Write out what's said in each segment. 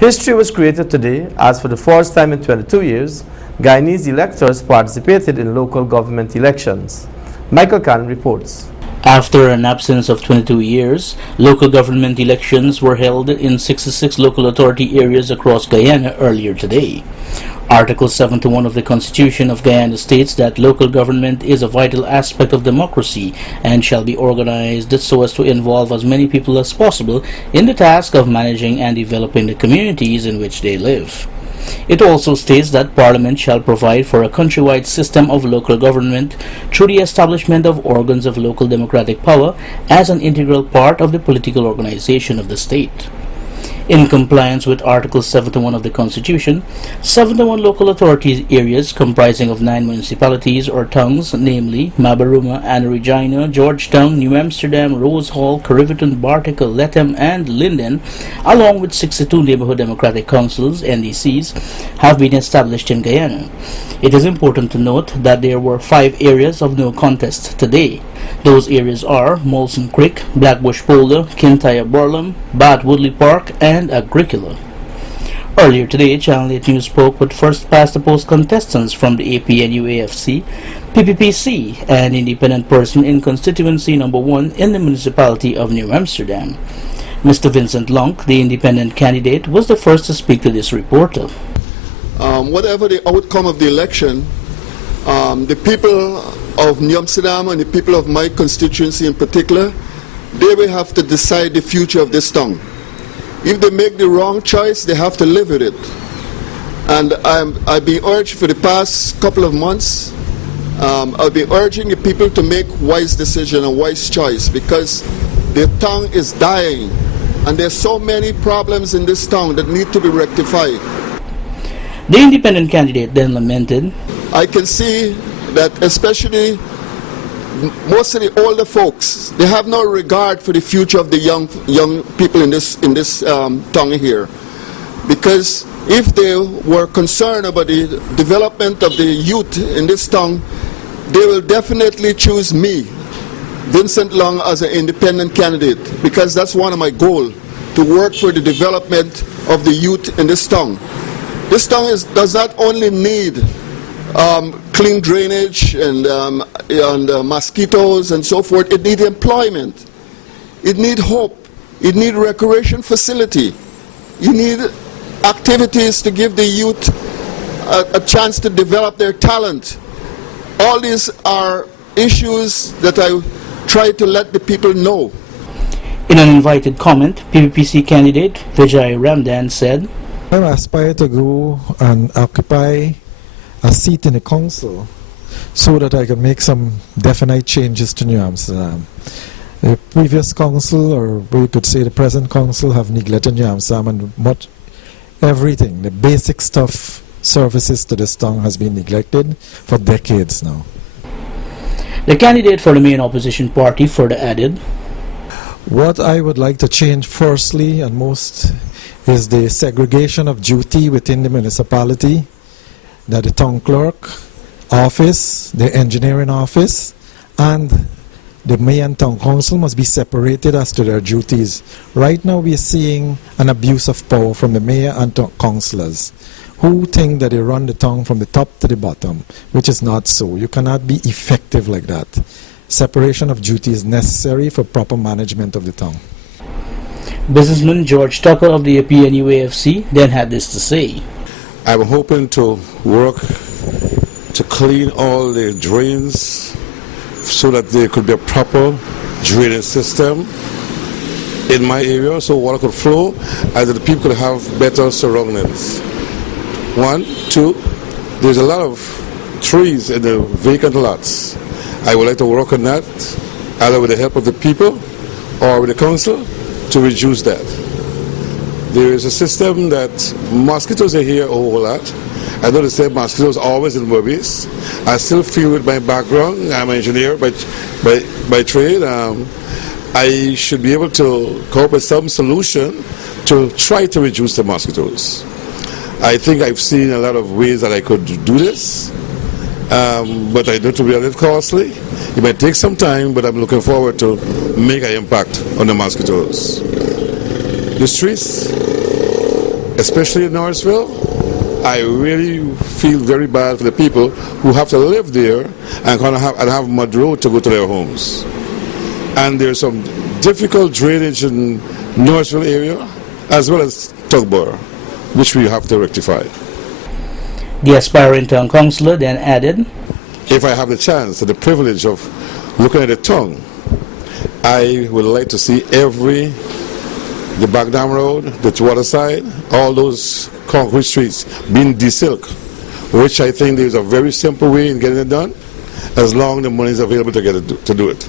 History was created today as for the first time in 22 years, Guyanese electors participated in local government elections. Michael Khan reports. After an absence of 22 years, local government elections were held in 66 local authority areas across Guyana earlier today. Article 71 of the Constitution of Guyana states that local government is a vital aspect of democracy and shall be organized so as to involve as many people as possible in the task of managing and developing the communities in which they live. It also states that Parliament shall provide for a countrywide system of local government through the establishment of organs of local democratic power as an integral part of the political organization of the state. In compliance with Article 71 of the Constitution, 71 local authority areas comprising of 9 municipalities or towns, namely Mabaruma, Anna Regina, Georgetown, New Amsterdam, Rose Hall, Cariveton, Bartica, Lethem, and Linden, along with 62 Neighborhood Democratic Councils, NDCs, have been established in Guyana. It is important to note that there were 5 areas of no contest today. Those areas are Molson Creek, Blackbush Polder, Kintyre Burlum, Bath Woodley Park, and Agricola. Earlier today, Channel 8 News spoke with first-past-the-post contestants from the APNU-AFC, PPPC, and independent person in constituency number 1 in the municipality of New Amsterdam. Mr. Vincent Lonk, the independent candidate, was the first to speak to this reporter. Whatever the outcome of the election, the people of New Amsterdam and the people of my constituency in particular, they will have to decide the future of this town. If they make the wrong choice, they have to live with it. And I've been urged for the past couple of months, I've been urging the people to make wise decision and wise choice, because the town is dying and there's so many problems in this town that need to be rectified. The independent candidate then lamented, I can see that especially most of the older folks, they have no regard for the future of the young people in this town here. Because if they were concerned about the development of the youth in this town, they will definitely choose me, Vincent Long, as an independent candidate, because that's one of my goals, to work for the development of the youth in this town. This town does not only need clean drainage and mosquitoes and so forth. It needs employment. It needs hope. It needs recreation facility. You need activities to give the youth a chance to develop their talent. All these are issues that I try to let the people know. In an invited comment, PPPC candidate Vijay Ramdan said, I aspire to go and occupy a seat in the council so that I can make some definite changes to New Amsterdam. The previous council, or we could say the present council, have neglected New Amsterdam, and everything, the basic stuff, services to this town has been neglected for decades now. The candidate for the main opposition party further added, what I would like to change firstly and most is the segregation of duty within the municipality, that the town clerk office, the engineering office, and the mayor and town council must be separated as to their duties. Right now we are seeing an abuse of power from the mayor and councillors who think that they run the town from the top to the bottom, which is not so. You cannot be effective like that. Separation of duty is necessary for proper management of the town. Businessman George Tucker of the PNU-AFC then had this to say. I'm hoping to work to clean all the drains so that there could be a proper drainage system in my area so water could flow and that the people could have better surroundings. 1, 2, there's a lot of trees in the vacant lots. I would like to work on that, either with the help of the people or with the council, to reduce that. There is a system that mosquitoes are here a whole lot. I know they say mosquitoes are always in movies. I still feel with my background, I'm an engineer by trade, I should be able to come up with some solution to try to reduce the mosquitoes. I think I've seen a lot of ways that I could do this, but I know it will be a little costly. It might take some time, but I'm looking forward to make an impact on the mosquitoes. The streets, especially in Norrisville, I really feel very bad for the people who have to live there and have mud road to go to their homes. And there's some difficult drainage in Norrisville area as well as Tugborough, which we have to rectify. The aspiring town councillor then added, If I have the chance and the privilege of looking at the tongue, I would like to see the back dam road, the waterside, all those concrete streets being de-silk, which I think there's a very simple way in getting it done, as long as the money is available to do it,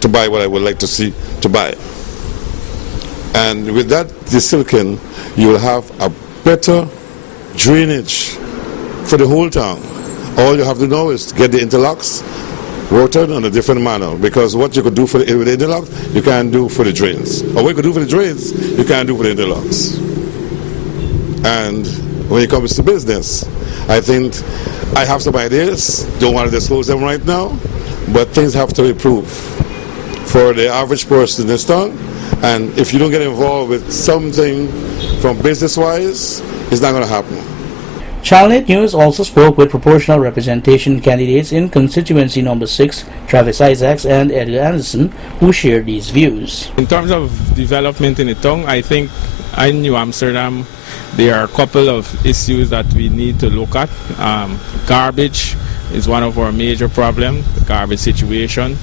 to buy what I would like to see to buy. And with that de-silking, you will have a better drainage for the whole town. All you have to know is get the interlocks rotated in a different manner, because what you could do with the interlocks, you can't do for the drains. Or what you could do for the drains, you can't do for the interlocks. And when it comes to business, I think I have some ideas, don't want to disclose them right now, but things have to improve for the average person in this town. And if you don't get involved with something from business-wise, it's not going to happen. Channel 8 News also spoke with proportional representation candidates in constituency number 6, Travis Isaacs and Edgar Anderson, who shared these views. In terms of development in the town, I think in New Amsterdam there are a couple of issues that we need to look at. Garbage is one of our major problems, the garbage situation.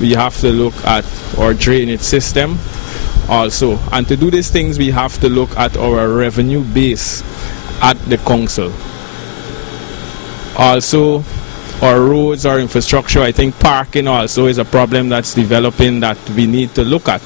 We have to look at our drainage system also. And to do these things, we have to look at our revenue base at the council. Also, our roads, our infrastructure, I think parking also is a problem that's developing that we need to look at.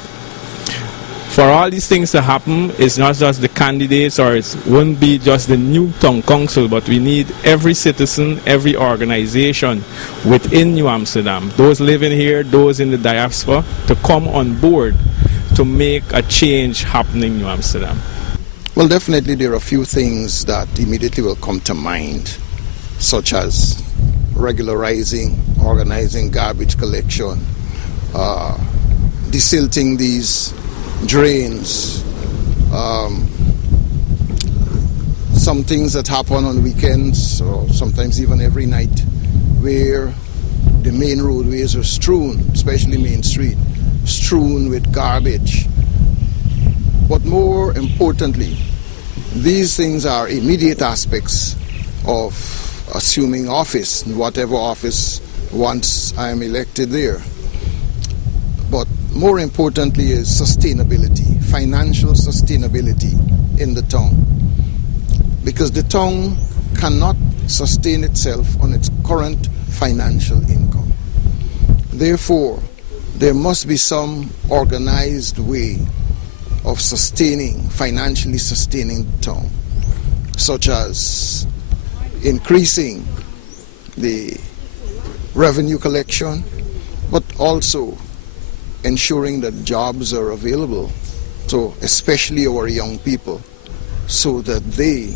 For all these things to happen, it's not just the candidates, or it won't be just the new town council, but we need every citizen, every organization within New Amsterdam, those living here, those in the diaspora, to come on board to make a change happening in New Amsterdam. Well, definitely there are a few things that immediately will come to mind, such as regularizing, organizing garbage collection, desilting these drains, some things that happen on weekends or sometimes even every night, where the main roadways are strewn, especially Main Street, strewn with garbage. But more importantly, these things are immediate aspects of assuming office, whatever office once I am elected there. But more importantly is sustainability, financial sustainability in the town. Because the town cannot sustain itself on its current financial income. Therefore, there must be some organized way of financially sustaining the town, such as increasing the revenue collection, but also ensuring that jobs are available, so especially our young people, so that they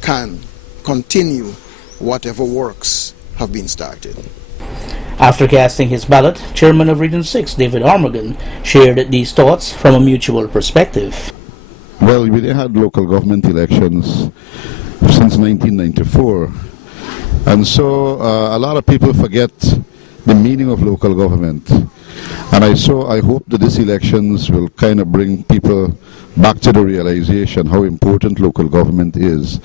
can continue whatever works have been started. After casting his ballot, Chairman of Region 6, David Armagon, shared these thoughts from a mutual perspective. Well, we had local government elections since 1994, and so a lot of people forget the meaning of local government. And I hope that these elections will kind of bring people back to the realization how important local government is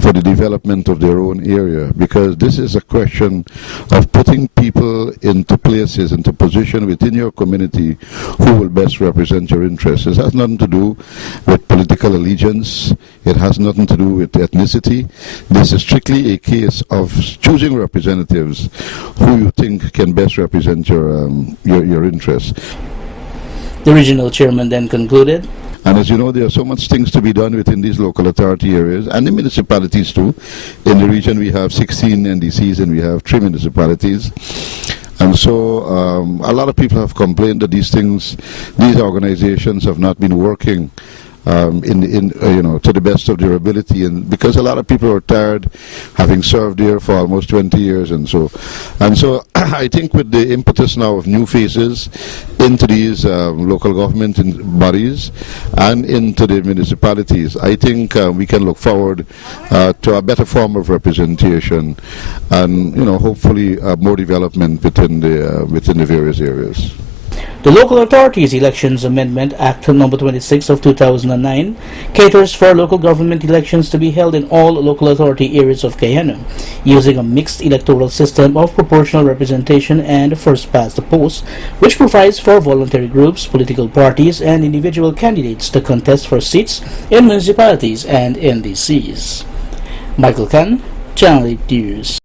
for the development of their own area, because this is a question of putting people into places, into position within your community who will best represent your interests. It has nothing to do with political allegiance. It has nothing to do with ethnicity. This is strictly a case of choosing representatives who you think can best represent your interests. The regional chairman then concluded, and as you know, there are so much things to be done within these local authority areas and the municipalities too. In the region we have 16 NDCs and we have 3 municipalities. And so a lot of people have complained that these organizations have not been working to the best of their ability, and because a lot of people are tired, having served there for almost 20 years, and so I think with the impetus now of new faces into these local government bodies and into the municipalities, I think we can look forward to a better form of representation, and hopefully more development within the various areas. The Local Authorities Elections Amendment Act No. 26 of 2009 caters for local government elections to be held in all local authority areas of Guyana, using a mixed electoral system of proportional representation and first past the post, which provides for voluntary groups, political parties, and individual candidates to contest for seats in municipalities and NDCs. Michael Khan, Channel 8 News.